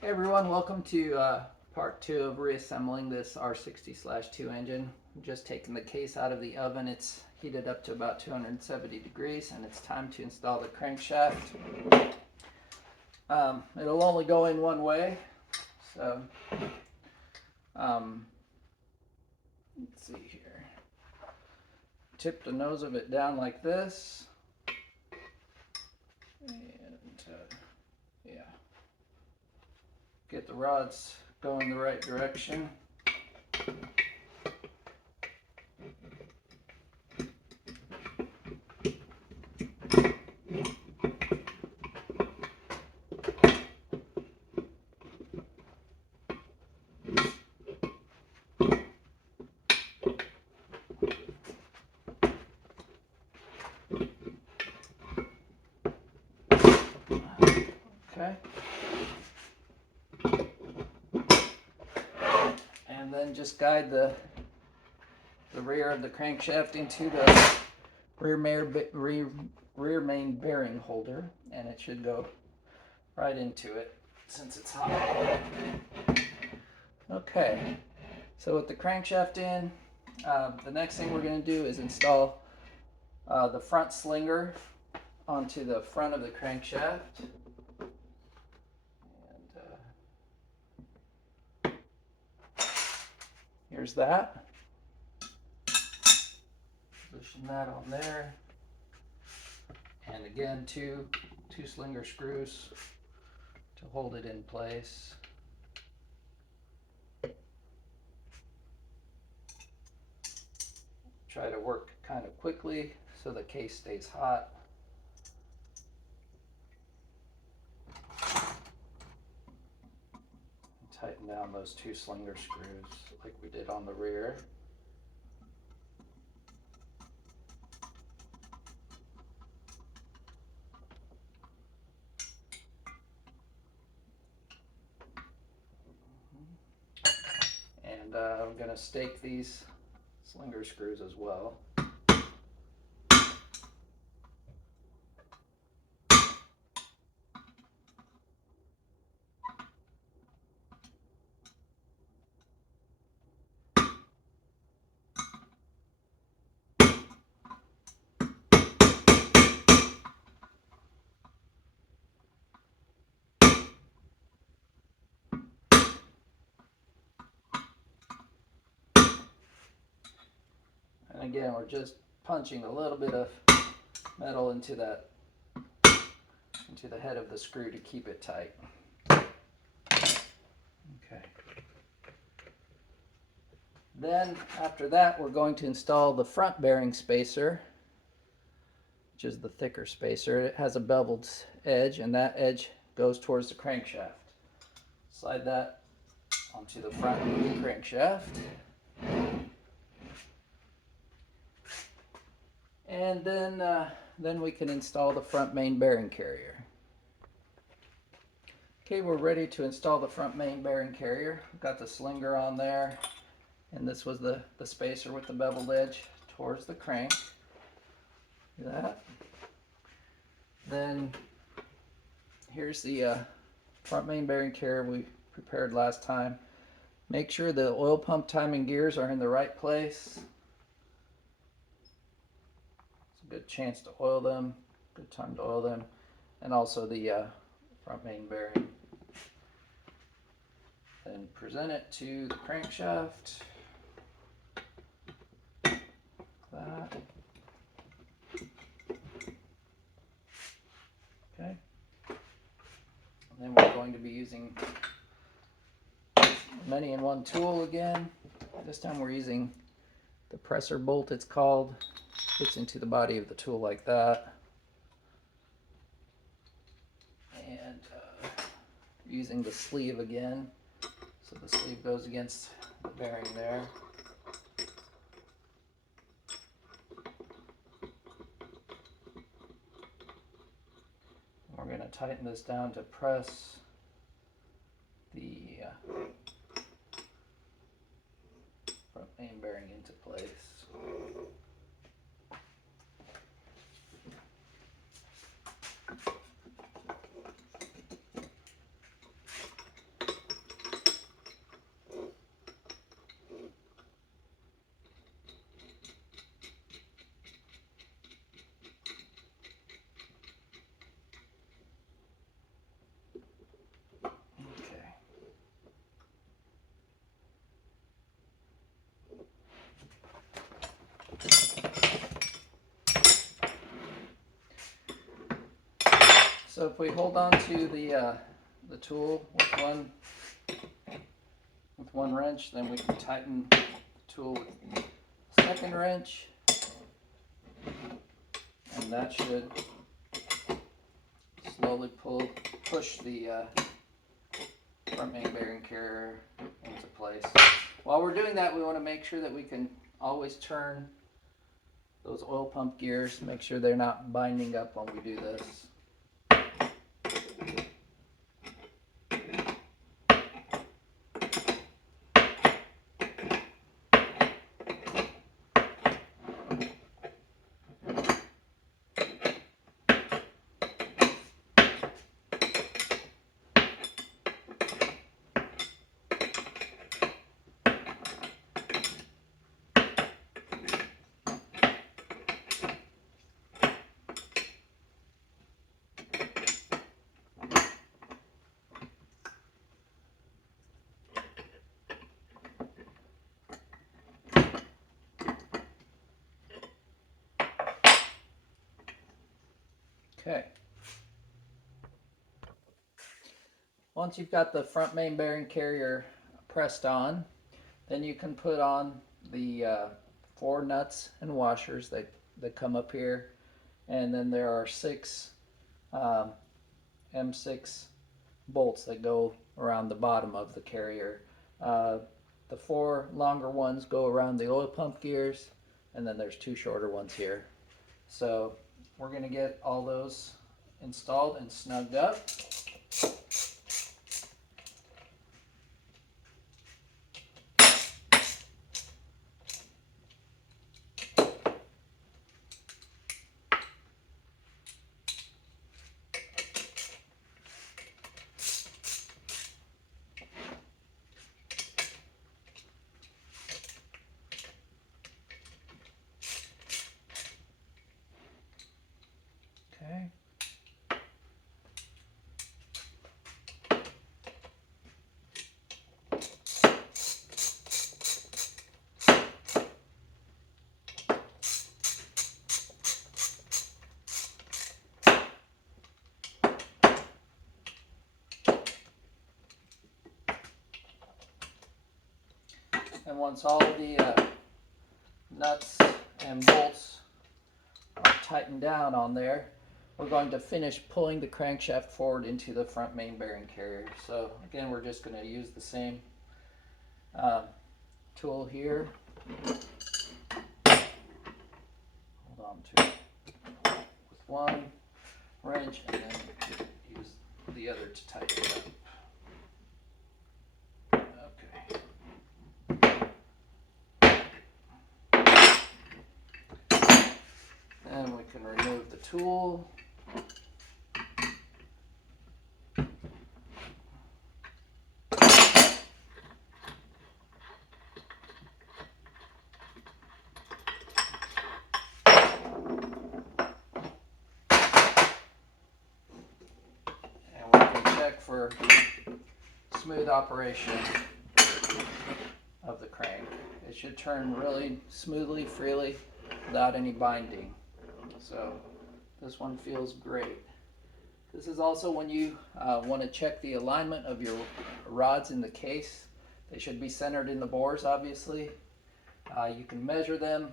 Hey everyone, welcome to part 2 of reassembling this R60/2 engine. I'm just taking the case out of the oven. It's heated up to about 270 degrees and it's time to install the crankshaft. It'll only go in one way, so let's see here. Tip the nose of it down like this, and yeah, get the rods going the right direction. Okay. And then just guide the rear of the crankshaft into the rear main bearing holder, and it should go right into it since it's hot. Okay, so with the crankshaft in, the next thing we're going to do is install the front slinger onto the front of the crankshaft. And here's that. Position that on there. And again, two slinger screws to hold it in place. Try to work kind of quickly so the case stays hot. Tighten down those two slinger screws like we did on the rear. And I'm going to stake these slinger screws as well. And again, we're just punching a little bit of metal into the head of the screw to keep it tight. Okay. Then after that, we're going to install the front bearing spacer, which is the thicker spacer. It has a beveled edge, and that edge goes towards the crankshaft. Slide that onto the front of the crankshaft. And then we can install the front main bearing carrier. Okay, we're ready to install the front main bearing carrier. We've got the slinger on there, and this was the spacer with the beveled edge towards the crank. Do that. Then here's the front main bearing carrier we prepared last time. Make sure the oil pump timing gears are in the right place. It's a good chance to oil them, good time to oil them, and also the front main bearing. Then present it to the crankshaft. That. Okay. And then we're going to be using many-in-one tool again. This time we're using the presser bolt, it's called. Fits into the body of the tool like that. And using the sleeve again. So the sleeve goes against the bearing there. We're going to tighten this down to press the front main bearing into place. So if we hold on to the tool with one wrench, then we can tighten the tool with the second wrench, and that should slowly push the front main bearing carrier into place. While we're doing that, we want to make sure that we can always turn those oil pump gears, make sure they're not binding up when we do this. Okay. Once you've got the front main bearing carrier pressed on, then you can put on the 4 nuts and washers that come up here, and then there are 6 M6 bolts that go around the bottom of the carrier. The 4 longer ones go around the oil pump gears, and then there's 2 shorter ones here. So we're going to get all those installed and snugged up. Okay. And once all the nuts and bolts are tightened down on there, we're going to finish pulling the crankshaft forward into the front main bearing carrier. So again, we're just going to use the same tool here. Hold on to it with one wrench, and then use the other to tighten it up. Okay. And we can remove the tool. For smooth operation of the crank. It should turn really smoothly, freely, without any binding. So this one feels great. This is also when you want to check the alignment of your rods in the case. They should be centered in the bores, obviously. You can measure them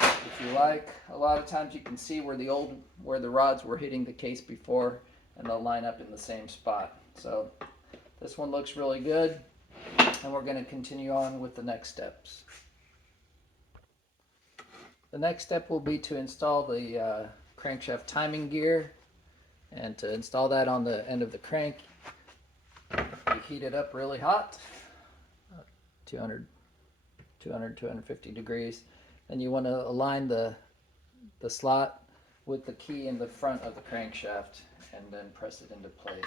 if you like. A lot of times you can see where the rods were hitting the case before, and they'll line up in the same spot. So this one looks really good, and we're going to continue on with the next steps. The next step will be to install the crankshaft timing gear, and to install that on the end of the crank, you heat it up really hot, 250 degrees, and you want to align the slot with the key in the front of the crankshaft, and then press it into place.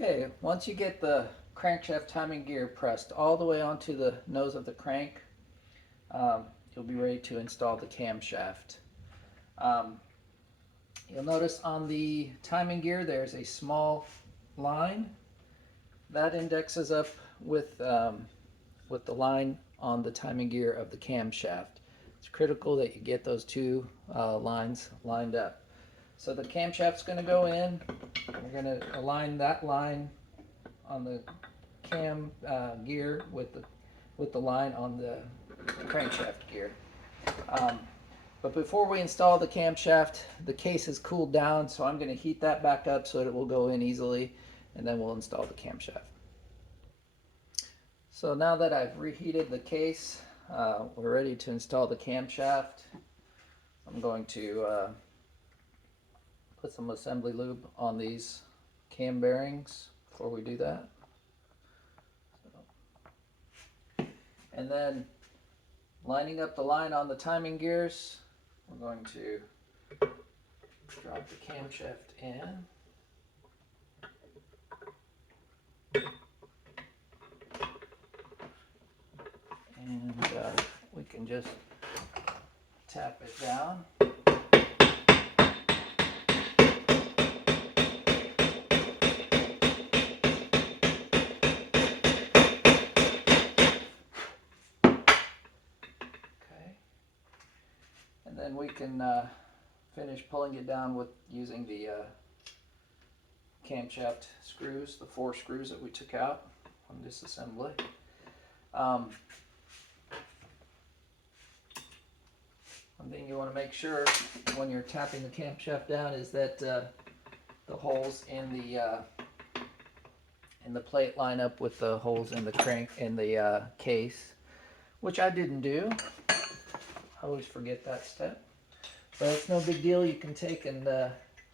Okay, once you get the crankshaft timing gear pressed all the way onto the nose of the crank, you'll be ready to install the camshaft. You'll notice on the timing gear there's a small line that indexes up with the line on the timing gear of the camshaft. It's critical that you get those two lines lined up. So the camshaft's going to go in. We're going to align that line on the cam gear with the line on the crankshaft gear. But before we install the camshaft, the case has cooled down, so I'm going to heat that back up so that it will go in easily, and then we'll install the camshaft. So now that I've reheated the case, we're ready to install the camshaft. I'm going to put some assembly lube on these cam bearings before we do that. And then lining up the line on the timing gears, we're going to drop the camshaft in. And we can just tap it down. Okay. And then we can finish pulling it down with using the camshaft screws, the 4 screws that we took out from this assembly. One thing you want to make sure when you're tapping the camshaft down is that the holes in the plate line up with the holes in the crank in the case, which I didn't do. I always forget that step, but it's no big deal. You can take and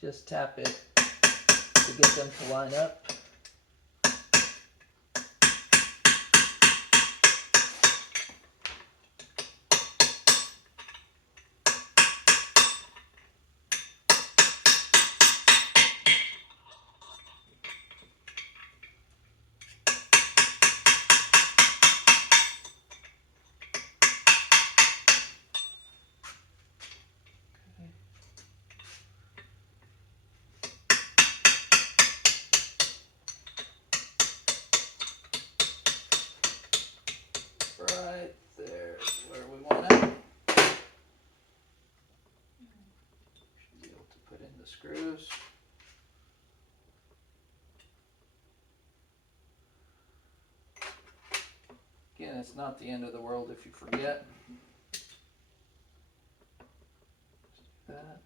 just tap it to get them to line up. Right there is where we want it. Should be able to put in the screws. Again, it's not the end of the world if you forget. Just do that.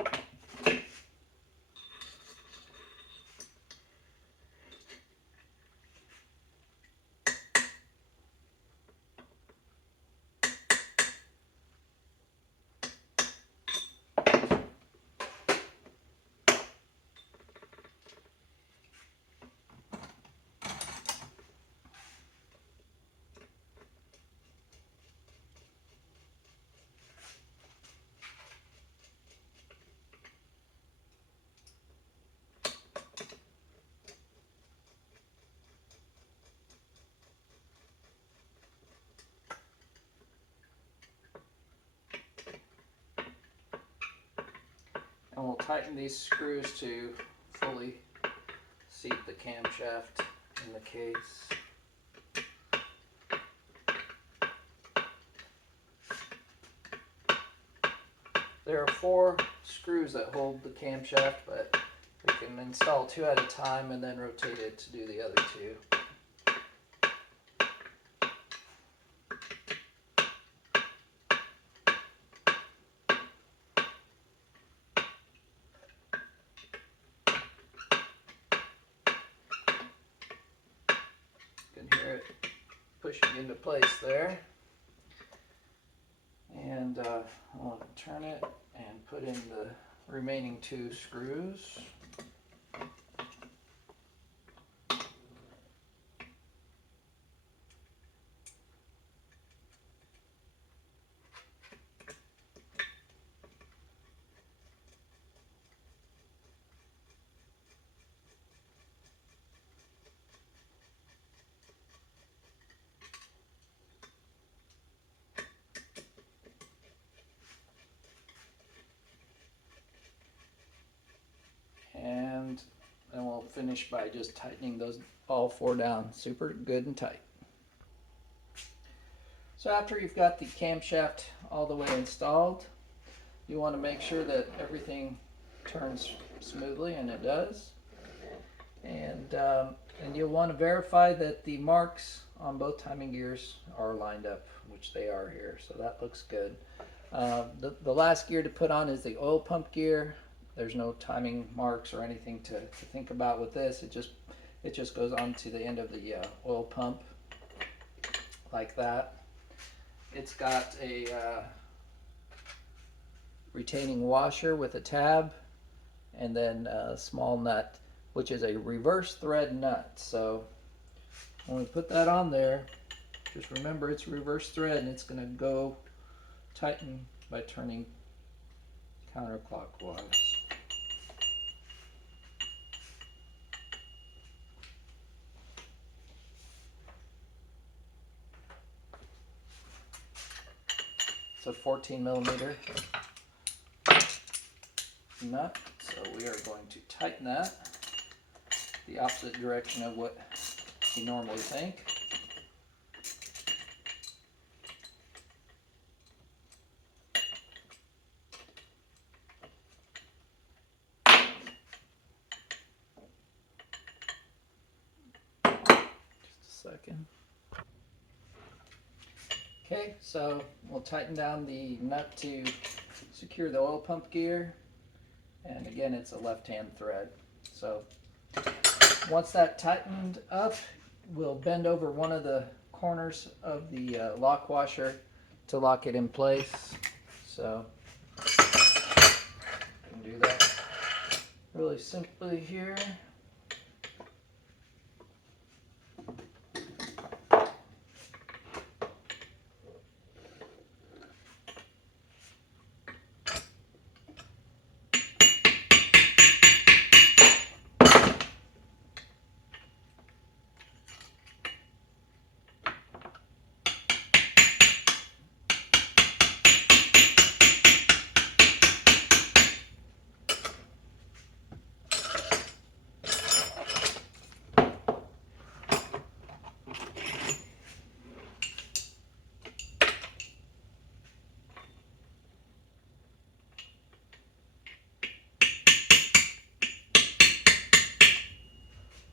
And we'll tighten these screws to fully seat the camshaft in the case. There are 4 screws that hold the camshaft, but we can install 2 at a time and then rotate it to do the other 2. You can hear it pushing into place there. And I'll turn it and put in the remaining 2 screws. and then we'll finish by just tightening those all four down super good and tight. So after you've got the camshaft all the way installed, you want to make sure that everything turns smoothly, and it does. And you'll want to verify that the marks on both timing gears are lined up, which they are here, so that looks good. The last gear to put on is the oil pump gear. There's no timing marks or anything to think about with this. It just goes on to the end of the oil pump like that. It's got a retaining washer with a tab, and then a small nut, which is a reverse thread nut. So when we put that on there, just remember it's reverse thread, and it's going to go tighten by turning counterclockwise. It's a 14 millimeter nut, so we are going to tighten that the opposite direction of what you normally think. Just a second. Okay, so we'll tighten down the nut to secure the oil pump gear, and again it's a left-hand thread. So once that tightened up, we'll bend over one of the corners of the lock washer to lock it in place. So you can do that really simply here.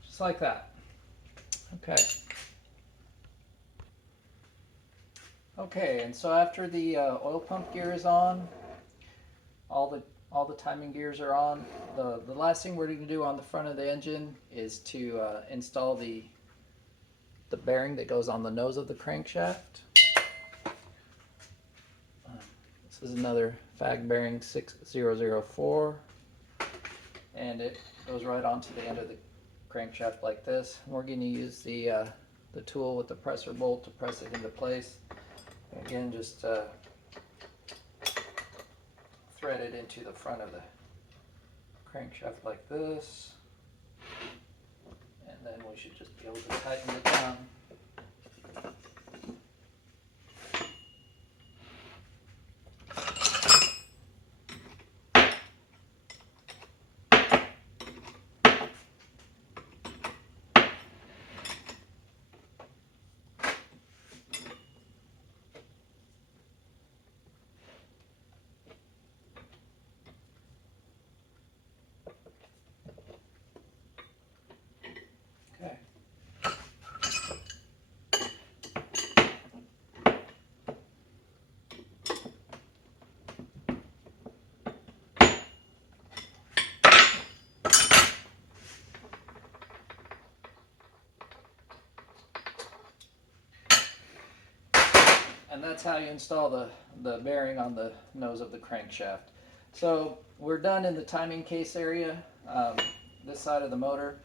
Just like that. Okay. Okay, and so after the oil pump gear is on, all the timing gears are on. The last thing we're going to do on the front of the engine is to install the bearing that goes on the nose of the crankshaft. This is another fag bearing 6004, and it goes right onto the end of the crankshaft like this. We're going to use the tool with the presser bolt to press it into place. Again, just thread it into the front of the crankshaft like this, and then we should just be able to tighten it down. Okay. And that's how you install the bearing on the nose of the crankshaft. So we're done in the timing case area, this side of the motor.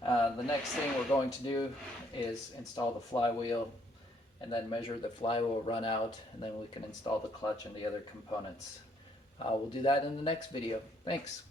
The next thing we're going to do is install the flywheel, and then measure the flywheel run out, and then we can install the clutch and the other components. We'll do that in the next video. Thanks.